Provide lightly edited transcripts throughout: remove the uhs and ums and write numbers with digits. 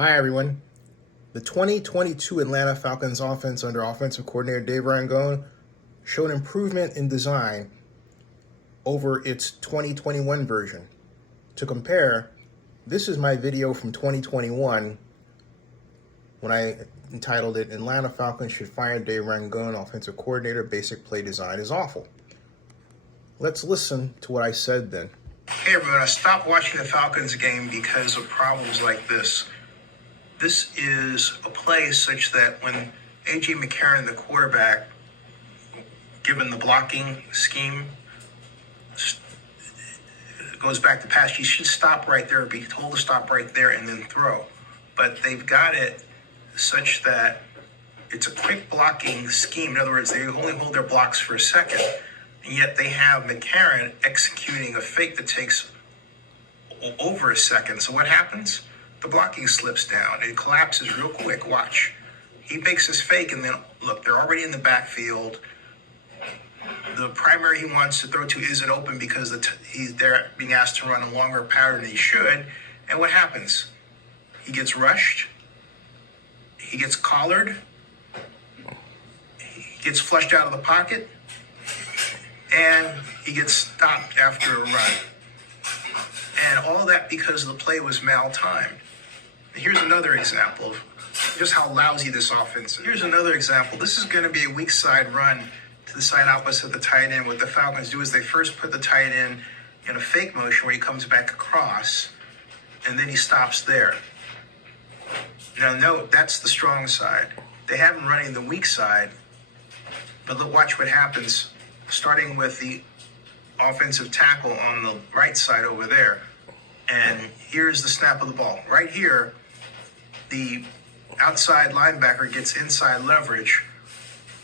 Hi, everyone. The 2022 Atlanta Falcons offense under offensive coordinator Dave Ragone showed improvement in design over its 2021 version. To compare, this is my video from 2021 when I entitled it, Atlanta Falcons Should Fire Dave Ragone, Offensive Coordinator, Basic Play Design is Awful. Let's listen to what I said then. Hey everyone, I stopped watching the Falcons game because of problems like this. This is a play such that when A.J. McCarron, the quarterback, given the blocking scheme, goes back to pass, he should stop right there, be told to stop right there and then throw. But they've got it such that it's a quick blocking scheme. In other words, they only hold their blocks for a second, and yet they have McCarron executing a fake that takes over a second. So what happens? The blocking slips down. It collapses real quick. Watch. He makes his fake, and then, look, they're already in the backfield. The primary he wants to throw to isn't open because he's there being asked to run a longer pattern than he should. And what happens? He gets rushed. He gets collared. He gets flushed out of the pocket. And he gets stopped after a run. And all that because the play was mal-timed. Here's another example of just how lousy this offense is. Here's another example. This is going to be a weak side run to the side opposite the tight end. What the Falcons do is they first put the tight end in a fake motion where he comes back across, and then he stops there. Now, note, that's the strong side. They have him running the weak side, but look, watch what happens, starting with the offensive tackle on the right side over there. And here's the snap of the ball. Right here, the outside linebacker gets inside leverage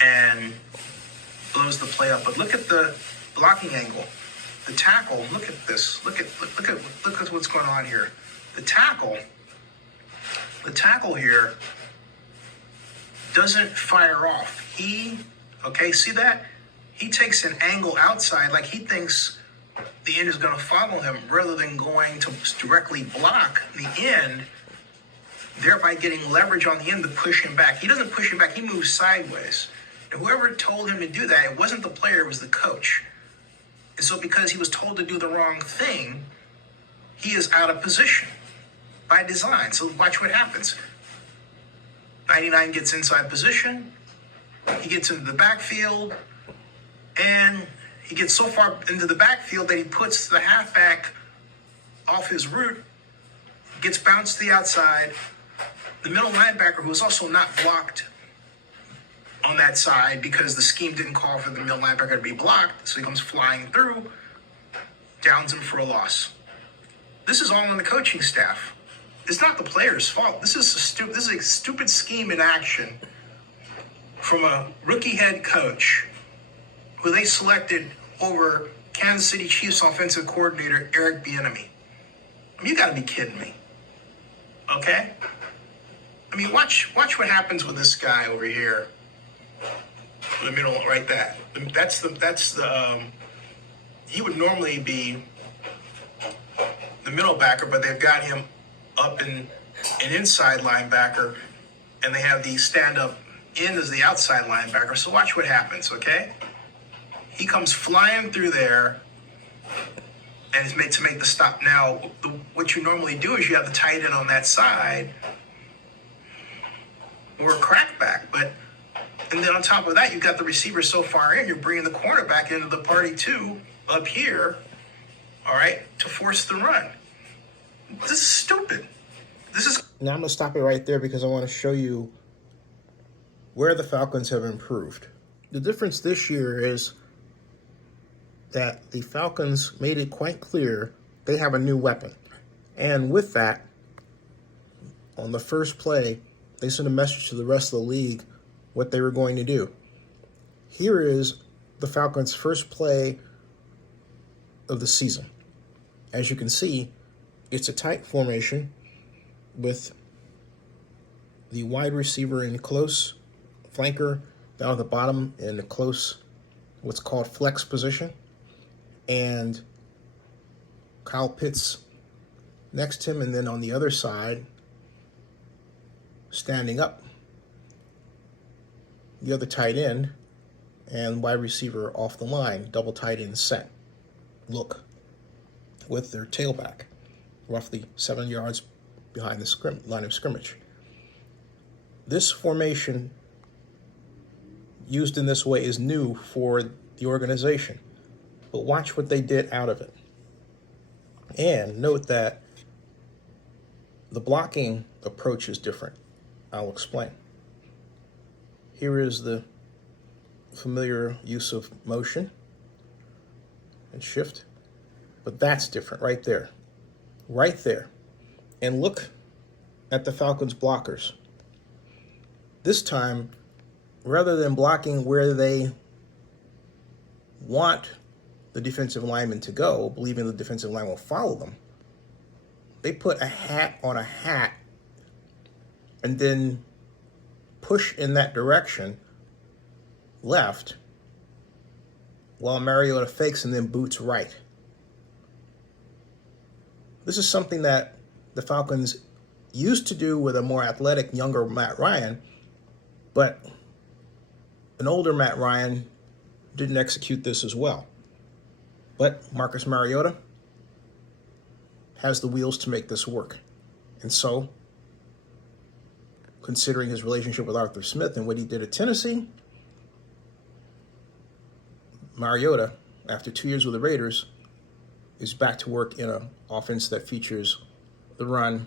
and blows the play up. But look at the blocking angle. The tackle, look at this. Look at what's going on here. The tackle here doesn't fire off. See that? He takes an angle outside like he thinks the end is going to follow him rather than going to directly block the end, thereby getting leverage on the end to push him back. He doesn't push him back. He moves sideways. And whoever told him to do that, it wasn't the player, it was the coach. And so because he was told to do the wrong thing, he is out of position by design. So watch what happens. 99 gets inside position. He gets into the backfield. And he gets so far into the backfield that he puts the halfback off his route, gets bounced to the outside. The middle linebacker, who was also not blocked on that side because the scheme didn't call for the middle linebacker to be blocked, so he comes flying through, downs him for a loss. This is all on the coaching staff. It's not the player's fault. This is a stupid scheme in action from a rookie head coach who they selected over Kansas City Chiefs offensive coordinator Eric Bieniemy. I mean, you got to be kidding me. Okay? I mean, watch what happens with this guy over here. In the middle, right there. He would normally be the middle backer, but they've got him up in an inside linebacker, and they have the stand-up in as the outside linebacker. So watch what happens, okay? He comes flying through there and is made to make the stop. Now, what you normally do is you have the tight end on that side or a crackback. And then on top of that, you've got the receiver so far in, you're bringing the cornerback into the party too, up here, all right, to force the run. This is stupid. Now I'm going to stop it right there because I want to show you where the Falcons have improved. The difference this year is that the Falcons made it quite clear they have a new weapon. And with that, on the first play, they sent a message to the rest of the league what they were going to do. Here is the Falcons' first play of the season. As you can see, it's a tight formation with the wide receiver in close, flanker down at the bottom in the close, what's called flex position, and Kyle Pitts next to him, and then on the other side, standing up, the other tight end, and wide receiver off the line, double tight end set. Look, with their tailback, roughly 7 yards behind the line of scrimmage. This formation used in this way is new for the organization, but watch what they did out of it. And note that the blocking approach is different. I'll explain. Here is the familiar use of motion and shift, but that's different right there. Right there. And look at the Falcons blockers. This time, rather than blocking where they want the defensive lineman to go, believing the defensive line will follow them, they put a hat on a hat and then push in that direction left while Mariota fakes and then boots right. This is something that the Falcons used to do with a more athletic, younger Matt Ryan, but an older Matt Ryan didn't execute this as well. But Marcus Mariota has the wheels to make this work. And so, considering his relationship with Arthur Smith and what he did at Tennessee, Mariota, after 2 years with the Raiders, is back to work in an offense that features the run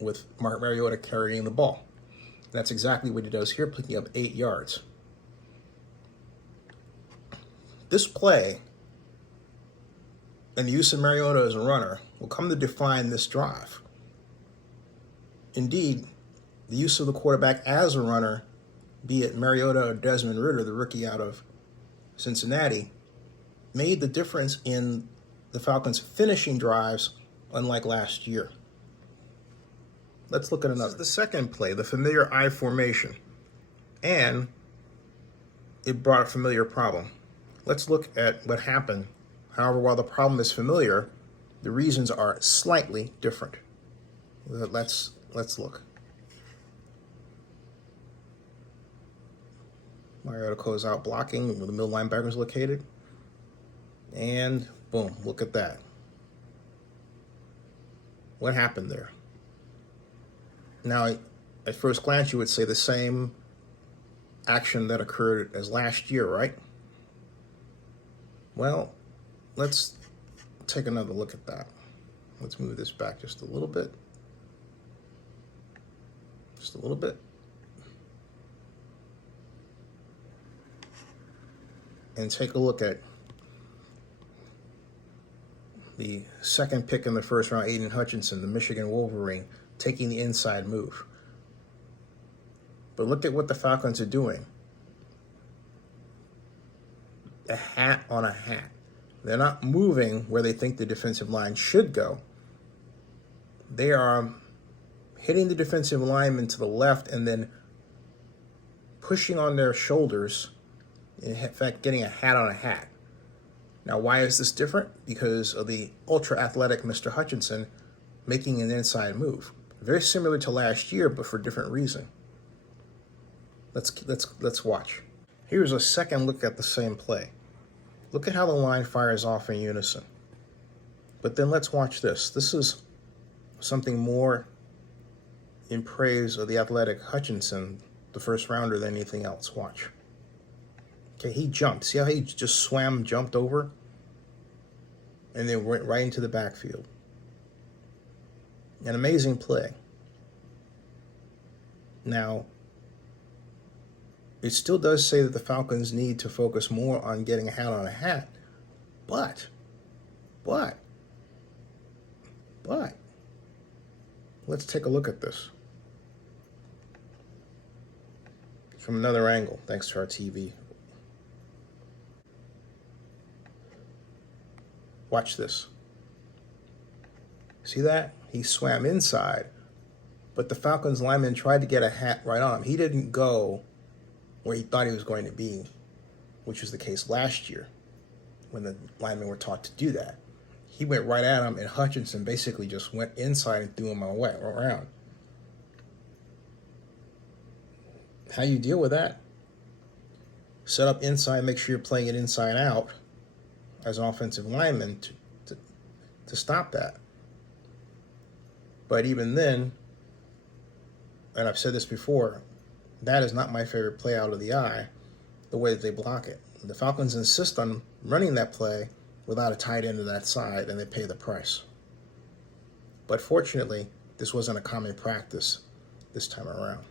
with Mark Mariota carrying the ball. That's exactly what he does here, picking up 8 yards. This play and the use of Mariota as a runner will come to define this drive. Indeed, the use of the quarterback as a runner, be it Mariota or Desmond Ridder, the rookie out of Cincinnati, made the difference in the Falcons' finishing drives, unlike last year. Let's look at another. This is the second play, the familiar I formation. And it brought a familiar problem. Let's look at what happened. However, while the problem is familiar, the reasons are slightly different. Let's look. Mariota goes out blocking where the middle linebacker is located. And boom, look at that. What happened there? Now, at first glance, you would say the same action that occurred as last year, right? Well, let's take another look at that. Let's move this back just a little bit. Just a little bit. And take a look at the second pick in the first round, Aiden Hutchinson, the Michigan Wolverine, taking the inside move. But look at what the Falcons are doing. A hat on a hat. They're not moving where they think the defensive line should go. They are hitting the defensive lineman to the left and then pushing on their shoulders, in fact, getting a hat on a hat. Now, why is this different? Because of the ultra-athletic Mr. Hutchinson making an inside move. Very similar to last year, but for a different reason. Let's watch. Here's a second look at the same play. Look at how the line fires off in unison. But then let's watch this. This is something more in praise of the athletic Hutchinson, the first rounder, than anything else. Watch. Okay, he jumped. See how he just jumped over? And then went right into the backfield. An amazing play. Now, it still does say that the Falcons need to focus more on getting a hat on a hat, but, let's take a look at this from another angle, thanks to our TV. Watch this. See that? He swam inside, but the Falcons lineman tried to get a hat right on him. He didn't go where he thought he was going to be, which was the case last year when the linemen were taught to do that. He went right at him, and Hutchinson basically just went inside and threw him around. How you deal with that? Set up inside, make sure you're playing it inside out as an offensive lineman to stop that. But even then, and I've said this before, that is not my favorite play out of the eye, the way that they block it. The Falcons insist on running that play without a tight end to that side, and they pay the price. But fortunately, this wasn't a common practice this time around.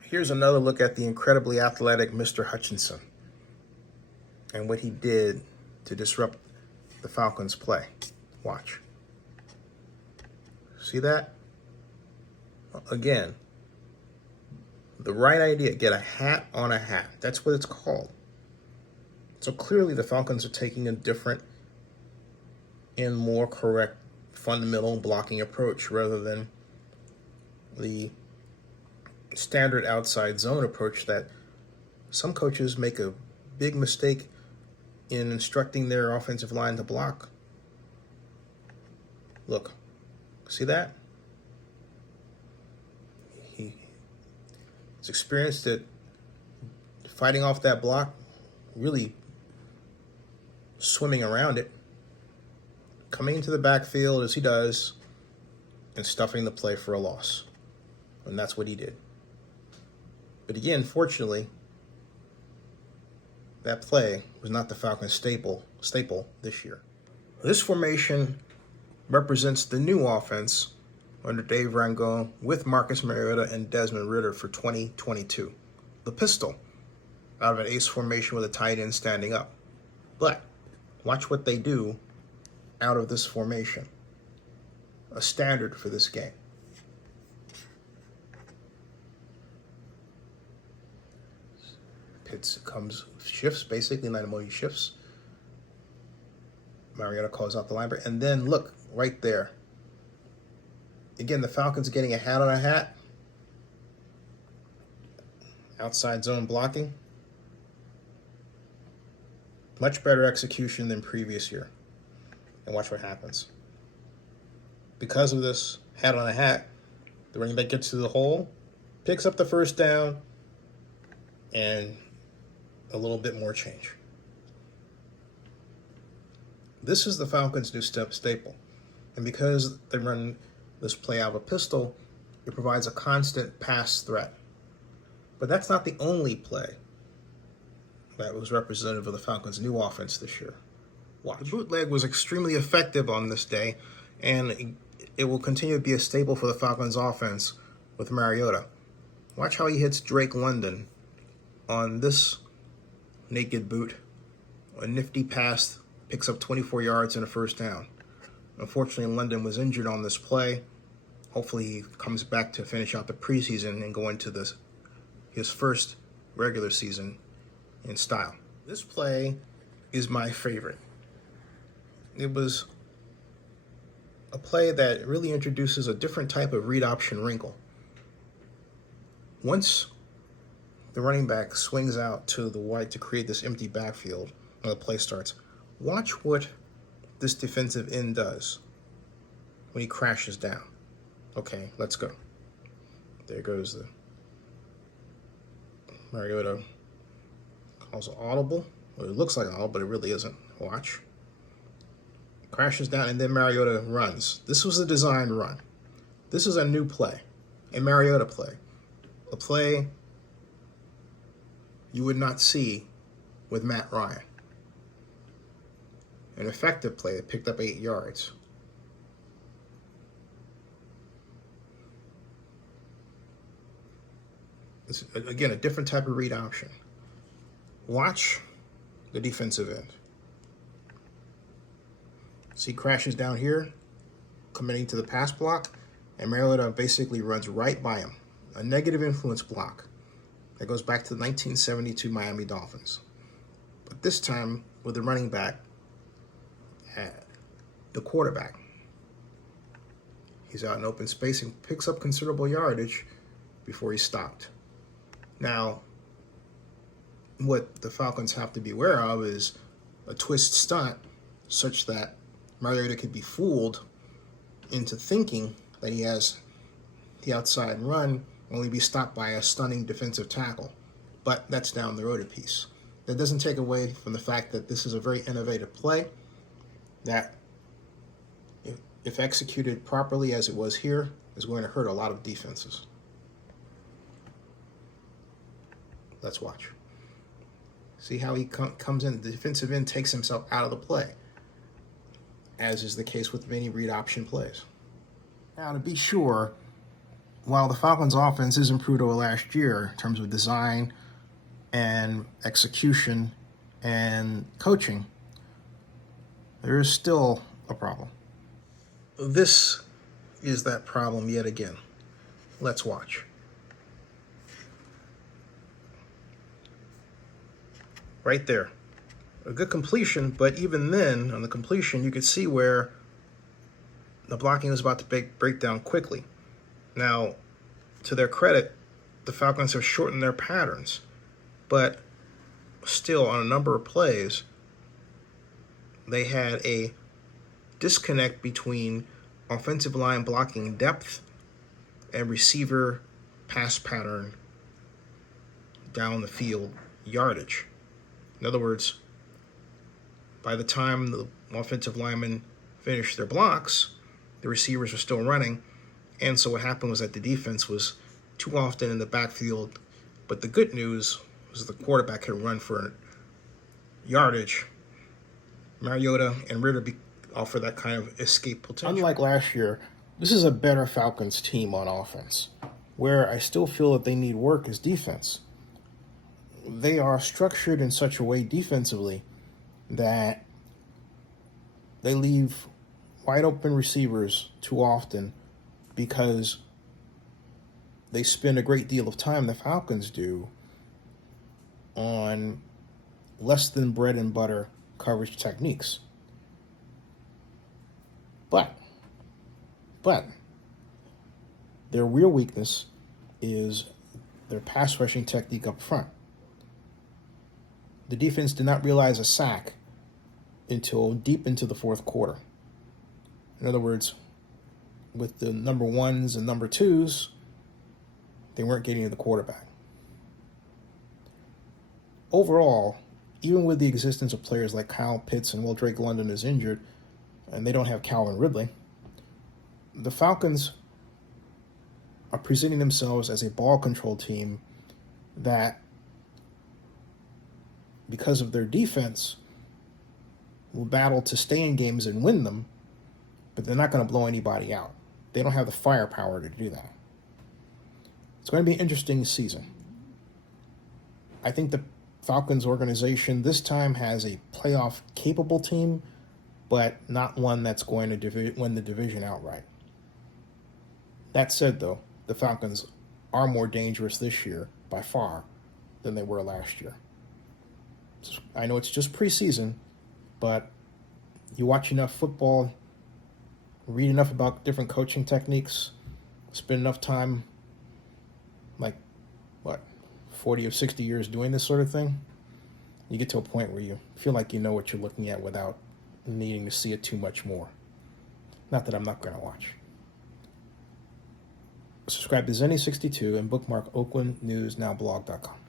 Here's another look at the incredibly athletic Mr. Hutchinson and what he did to disrupt the Falcons' play. Watch. See that? Again, the right idea, get a hat on a hat. That's what it's called. So clearly the Falcons are taking a different and more correct fundamental blocking approach rather than the standard outside zone approach that some coaches make a big mistake in instructing their offensive line to block. Look, see that? He's experienced it fighting off that block, really swimming around it, coming into the backfield as he does, and stuffing the play for a loss. And that's what he did. But again, fortunately, that play was not the Falcons' staple this year. This formation represents the new offense under Dave Ragone with Marcus Mariota and Desmond Ridder for 2022. The pistol out of an ace formation with a tight end standing up. But watch what they do out of this formation. A standard for this game. Pitts shifts, basically, Naimori shifts. Mariota calls out the linebacker. And then look, right there. Again, the Falcons getting a hat on a hat. Outside zone blocking. Much better execution than previous year. And watch what happens. Because of this hat on a hat, the running back gets to the hole, picks up the first down, and a little bit more change. This is the Falcons' new staple. And because they run this play out of a pistol, it provides a constant pass threat. But that's not the only play that was representative of the Falcons' new offense this year. Watch. The bootleg was extremely effective on this day, and it will continue to be a staple for the Falcons' offense with Mariota. Watch how he hits Drake London on this naked boot. A nifty pass, picks up 24 yards and a first down. Unfortunately, London was injured on this play. Hopefully he comes back to finish out the preseason and go into his first regular season in style. This play is my favorite. It was a play that really introduces a different type of read option wrinkle. Once the running back swings out to the wide to create this empty backfield when the play starts, watch what this defensive end does when he crashes down. Okay, let's go. There goes the Mariota calls an audible. Well, it looks like an audible, but it really isn't. Watch. Crashes down, and then Mariota runs. This was a design run. This is a new play, a Mariota play. A play you would not see with Matt Ryan. An effective play that picked up 8 yards. It's, again, a different type of read option. Watch the defensive end. See, crashes down here, committing to the pass block, and Mariota basically runs right by him. A negative influence block that goes back to the 1972 Miami Dolphins. But this time with the running back at the quarterback. He's out in open space and picks up considerable yardage before he's stopped. Now, what the Falcons have to be aware of is a twist stunt such that Mariota could be fooled into thinking that he has the outside run only be stopped by a stunning defensive tackle. But that's down the road a piece. That doesn't take away from the fact that this is a very innovative play that, if executed properly as it was here, is going to hurt a lot of defenses. Let's watch. See how he comes in. The defensive end takes himself out of the play, as is the case with many read option plays. Now, to be sure, while the Falcons' offense is improved over last year in terms of design and execution and coaching, there is still a problem. This is that problem yet again. Let's watch. Right there. A good completion, but even then, on the completion, you could see where the blocking was about to break down quickly. Now, to their credit, the Falcons have shortened their patterns, but still, on a number of plays, they had a disconnect between offensive line blocking depth and receiver pass pattern down the field yardage. In other words, by the time the offensive linemen finished their blocks, the receivers were still running, and so what happened was that the defense was too often in the backfield. But the good news was the quarterback could run for yardage. Mariota and Ritter offer that kind of escape potential. Unlike last year, this is a better Falcons team on offense. Where I still feel that they need work is defense. They are structured in such a way defensively that they leave wide open receivers too often because they spend a great deal of time, the Falcons do, on less than bread and butter coverage techniques. But their real weakness is their pass rushing technique up front. The defense did not realize a sack until deep into the fourth quarter. In other words, with the number ones and number twos, they weren't getting to the quarterback. Overall, even with the existence of players like Kyle Pitts and Drake London is injured, and they don't have Calvin Ridley, the Falcons are presenting themselves as a ball control team that, because of their defense, will battle to stay in games and win them, but they're not going to blow anybody out. They don't have the firepower to do that. It's going to be an interesting season. I think the Falcons organization this time has a playoff-capable team, but not one that's going to win the division outright. That said, though, the Falcons are more dangerous this year, by far, than they were last year. I know it's just preseason, but you watch enough football, read enough about different coaching techniques, spend enough time, 40 or 60 years doing this sort of thing, you get to a point where you feel like you know what you're looking at without needing to see it too much more. Not that I'm not going to watch. Subscribe to Zenny62 and bookmark oaklandnewsnowblog.com.